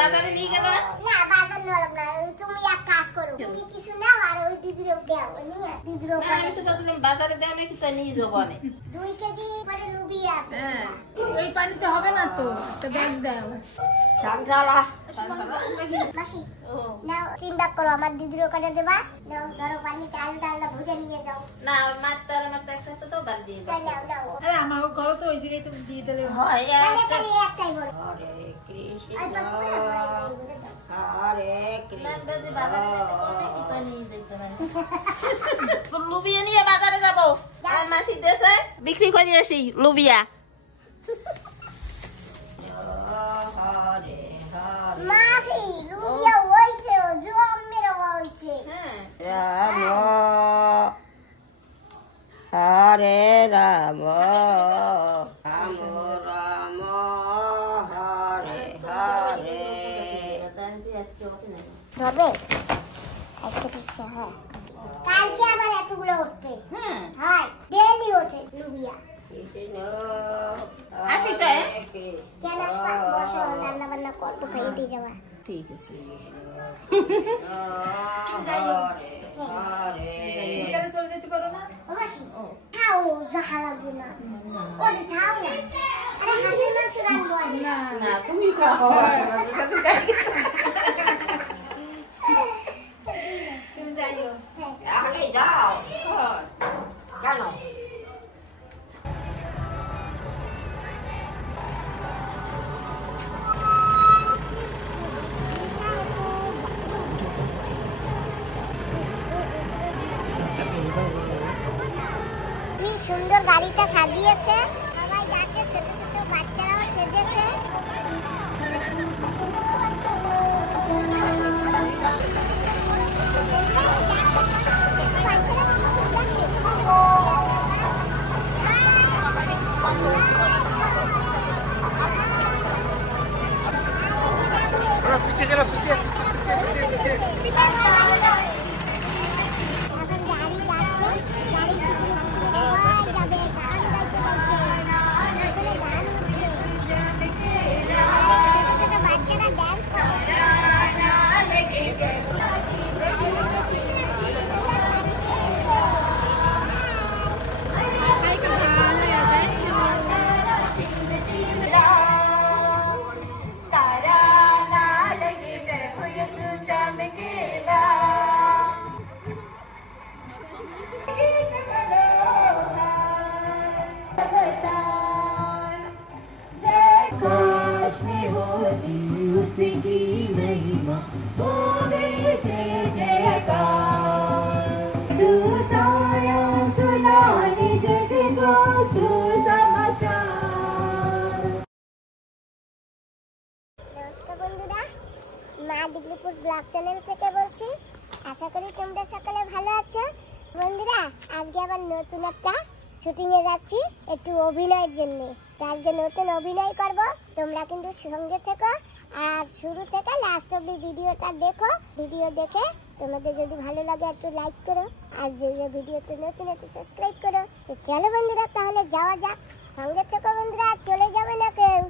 বাজারে নিয়ে গেল না বাজার নরম না তুমি এক কাজ করো তুমি কিছু নাও আর ওই দিদিরও দাও নিয়ে দিদিরও আমি তো বললাম বাজারে দাও নাকি তো নিয়ে যাবো অনেক 2 কেজি পরে লুবিয়া আছে হ্যাঁ ওই পানিতে হবে না তো একটা ব্যাগ দাও সামজালা মাসি নাও 3 ভাগ করো আমার দিদির ওখানে দেবা নাও ধরো পানি কাল ডালটা ভুজে নিয়ে যাও না মাত্রা একসাথে তো বাদ দিয়ে দাও নাও নাও আরে আমাকে করো তো ওই জায়গায় তুমি দিয়ে দিলে হয় তাহলে একটাই বলো হরে কৃষ্ণ হরে কৃষ্ণ বাজারে যেতে কি তো নিয়ে যেতে মানে লুবিয়া নিয়ে বাজারে যাবো আর মাসি দেশে বিক্রি করে আসি লুবিয়া মাসি লুবিয়া হইছে জমের হইছে রাম হরে রাম রাম রাম হরে হরে হবে আচ্ছা ঠিক আছে হ্যাঁ কালকে আবার এতগুলো উঠবে হ্যাঁ হয় ডেইলি ওঠে লুবিয়া আসি তো কেন আসবা বসো রান্না বান্না করবো খাইয়ে দিয়ে যাবা ঠিক আছে বিকালে চলে যেতে পারো না ও মাসি খাও যাহা লাগবে না ও খাও না আরে হাসির মাংস রান্না হবে না না তুমি খাও তুমি যাইও তাহলে যাও কেন কি সুন্দর গাড়িটা সাজিয়েছে সবাই যাচ্ছে ছোট ছোট বাচ্চারাও সেজেছে पीछे चलो पीछे पीछे এখন গাড়ি যাচ্ছে গাড়ির পিছনে পিছনে সবাই যাবে গান গাইতে গাইতে পিছনে গান হচ্ছে ছোট ছোট বাচ্চারা ড্যান্স করে মা দিগলিপুর ব্লগ চ্যানেল থেকে বলছি আশা করি তোমরা সকলে ভালো আছো বন্ধুরা আজকে আবার নতুন একটা শুটিং এ যাচ্ছি একটু অভিনয়ের জন্য আজকে নতুন অভিনয় করব তোমরা কিন্তু সঙ্গে থেকো আর শুরু থেকে লাস্ট অবধি ভিডিওটা দেখো ভিডিও দেখে তোমাদের যদি ভালো লাগে একটু লাইক করো আর যে ভিডিওতে নতুন একটু সাবস্ক্রাইব করো তো চলো বন্ধুরা তাহলে যাওয়া যাক সঙ্গে থেকো বন্ধুরা চলে যাবে না কেউ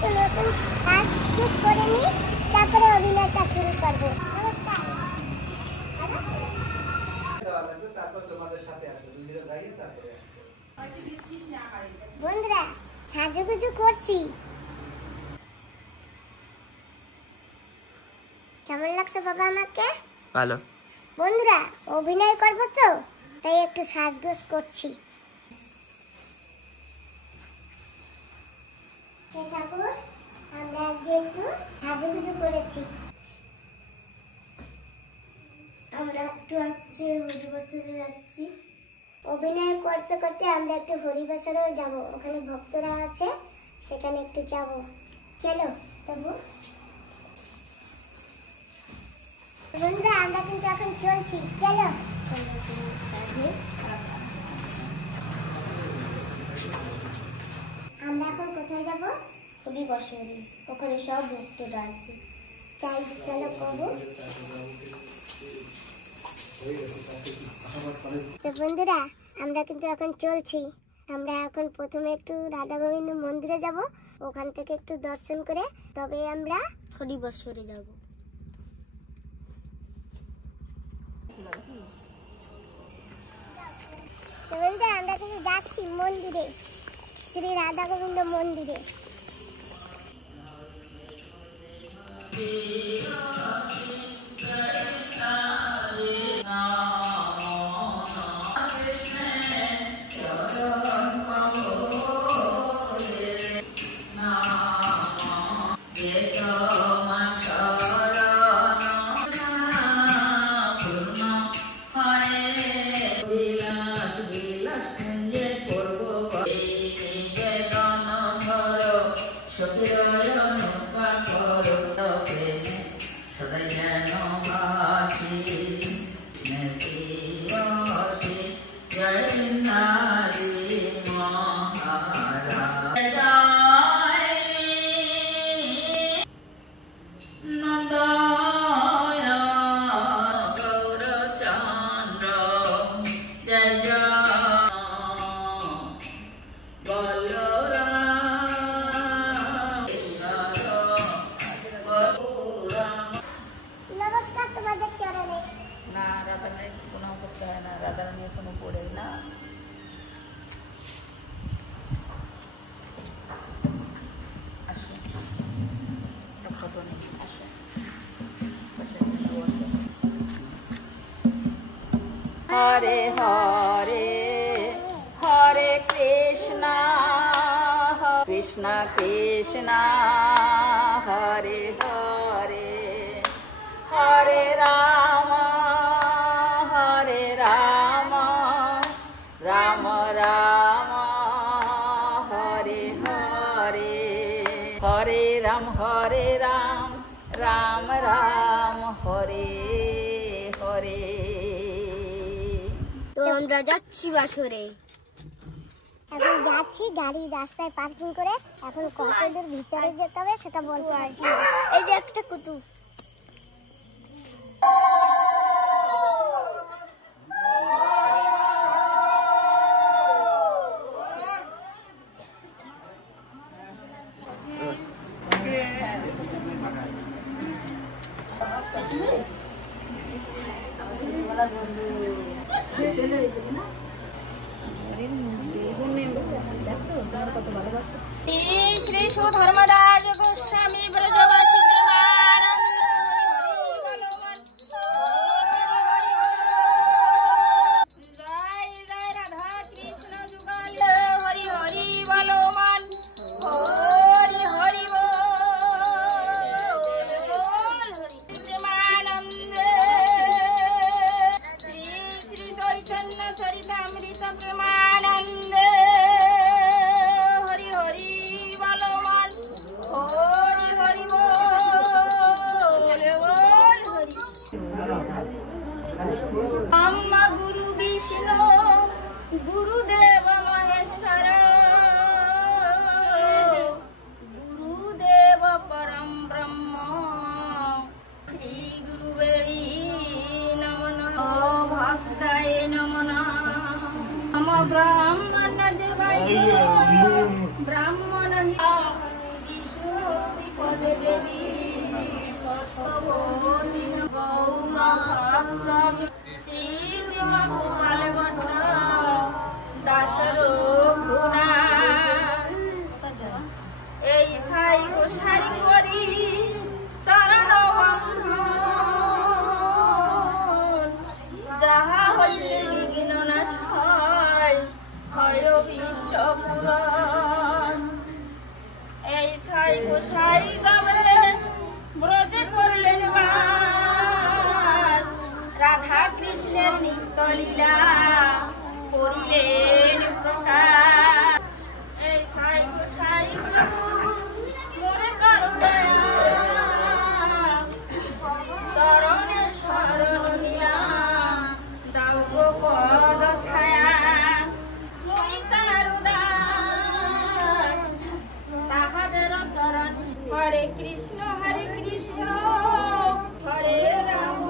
তো নতুন কাজ শুট করে নি তারপরে অভিনয়টা শুরু করব নমস্কার বন্ধুরা সাজুগুজু করছি কেমন লাগছে বাবা আমাকে ভালো বন্ধুরা অভিনয় করব তো তাই একটু সাজগোজ করছি ঠাকুর আমরা আজকে একটু সাজুগুজু করেছি আমরা একটু হচ্ছে হরিবাসরে যাচ্ছি অভিনয় করতে করতে আমরা একটু হরিবাসরেও যাব ওখানে ভক্তরা আছে সেখানে একটু যাব চলো তবু বন্ধুরা আমরা কিন্তু এখন চলছি চলো আমরা এখন কোথায় যাব হরিবাসরে ওখানে সব ভক্তরা আছে তাই চলো প্রভু তো বন্ধুরা আমরা কিন্তু এখন চলছি আমরা এখন প্রথমে একটু রাধা গোবিন্দ মন্দিরে যাব, ওখান থেকে একটু দর্শন করে তবে আমরা হরিবর্ষরে যাব। আমরা কিন্তু যাচ্ছি মন্দিরে, শ্রী রাধা গোবিন্দ মন্দিরে। हरे हरे हरे कृष्णा कृष्णा कृष्णा हरे हरे हरे राम राम राम हरे हरे हरे राम राम राम हरे हरे। তো আমরা যাচ্ছি বাসরে, এখন যাচ্ছি গাড়ি রাস্তায় পার্কিং করে। এখন কত দূর ভিতরে যেতে হবে সেটা বলতে পারছি না। এই যে একটা কুতুব, श्री सुधर्मदास गोस्वामी ब्रजवासी जय जय राधा कृष्ण जुगाल हरि हरि बोलो मन हरि हरि बोल प्रेमानंद श्री श्री चैतन्य चरितामृत प्रेमानंद हरि हरि बोलो मन हरि हरि बोल अम्मा गुरु विष्णु गुरुदेव महेश्वर गुरुदेव परम ब्रह्म श्री गुरुवे नमः भक्ताय नमः नम ब्राह्मण देवाय ब्राह्मण विष्णु पद देवी गौर श्री शिव गोपाल भट्ट दास रघुना এই সাই গোসাই করি শরণ বন্ধন যাহা হইলে বিঘ্ন নাশ হয় হয় অভীষ্ট পূরণ। এই সাই গোসাই যাবে ব্রজে করলেন বাস রাধা কৃষ্ণের নিত্য লীলা করিলেন প্রকাশ। এই সাই গোসাই মনে করো দয়া শরণে শরণ নিয়া দাও গো পদ ছায়া মই তার দাস তাহাদের চরণ। হরে কৃষ্ণ হরে রাম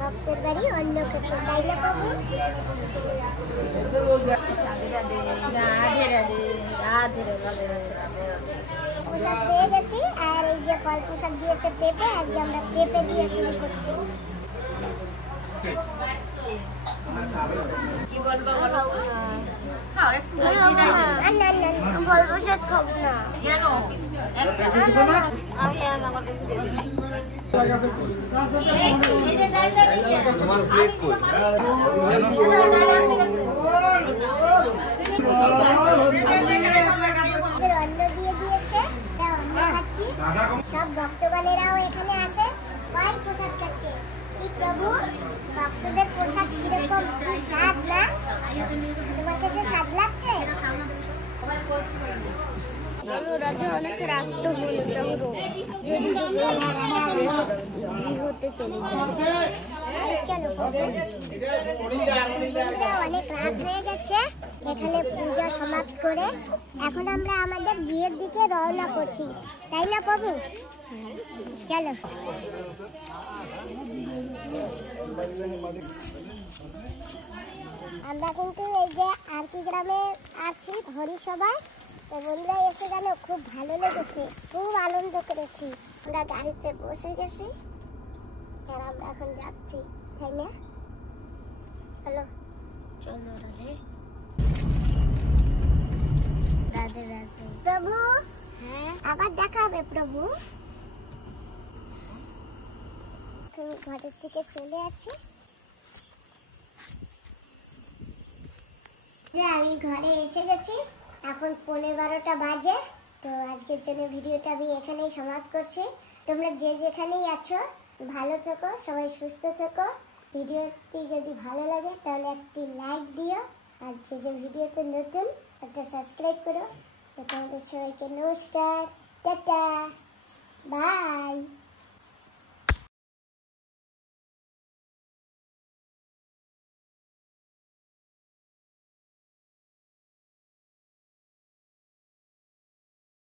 ভক্তের বাড়ি অন্য করতে তাই না বাবু? প্রসাদ পেয়ে গেছি আর এই যে ফল প্রসাদ দিয়েছে পেঁপে, আজকে আমরা পেঁপে দিয়ে শুরু করছি। কি বলবো বলো? না ফল প্রসাদ খাবো না। কেন? আমি আমার কাছে দিয়ে দিই। তোমার প্লেট কই? অন্ন দিয়ে দিয়েছে, অন্ন খাচ্ছি। সব ভক্তগণেরাও এখানে আসে, তাই প্রসাদ খাচ্ছে। কি প্রভু, ভক্তদের প্রসাদ কিরকম স্বাদ না? তোমার কাছে স্বাদ লাগছে? রাতে অনেক রাত তো হলো, চলো যদি গৃহতে চলে যাই। চলো অনেক রাত হয়ে গেছে, এখানে পূজা সমাপ্ত করে এখন আমরা আমাদের বিয়ের দিকে রওনা করছি, তাই না প্রভু? চলো আমরা কিন্তু এই যে আরকি গ্রামে আছি হরিসভায়। তো বন্ধুরা এসে গেল, খুব ভালো লেগেছে, খুব আনন্দ করেছি। আমরা গাড়িতে বসে গেছি আর আমরা এখন যাচ্ছি, তাই না? চলো চলো রাধে রাধে রাধে। প্রভু, হ্যাঁ আবার দেখা হবে প্রভু। ঘরের থেকে চলে আসছি, আমি ঘরে এসে গেছি। এখন 11:15 বাজে। তো আজকের জন্য ভিডিওটা আমি এখানেই সমাপ্ত করছি। তোমরা যে যেখানেই আছো ভালো থেকো, সবাই সুস্থ থেকো। ভিডিওটি যদি ভালো লাগে তাহলে একটি লাইক দিও, আর যে ভিডিওতে নতুন একটা সাবস্ক্রাইব করো। তো তোমাদের সবাইকে নমস্কার, টাটা, বাই।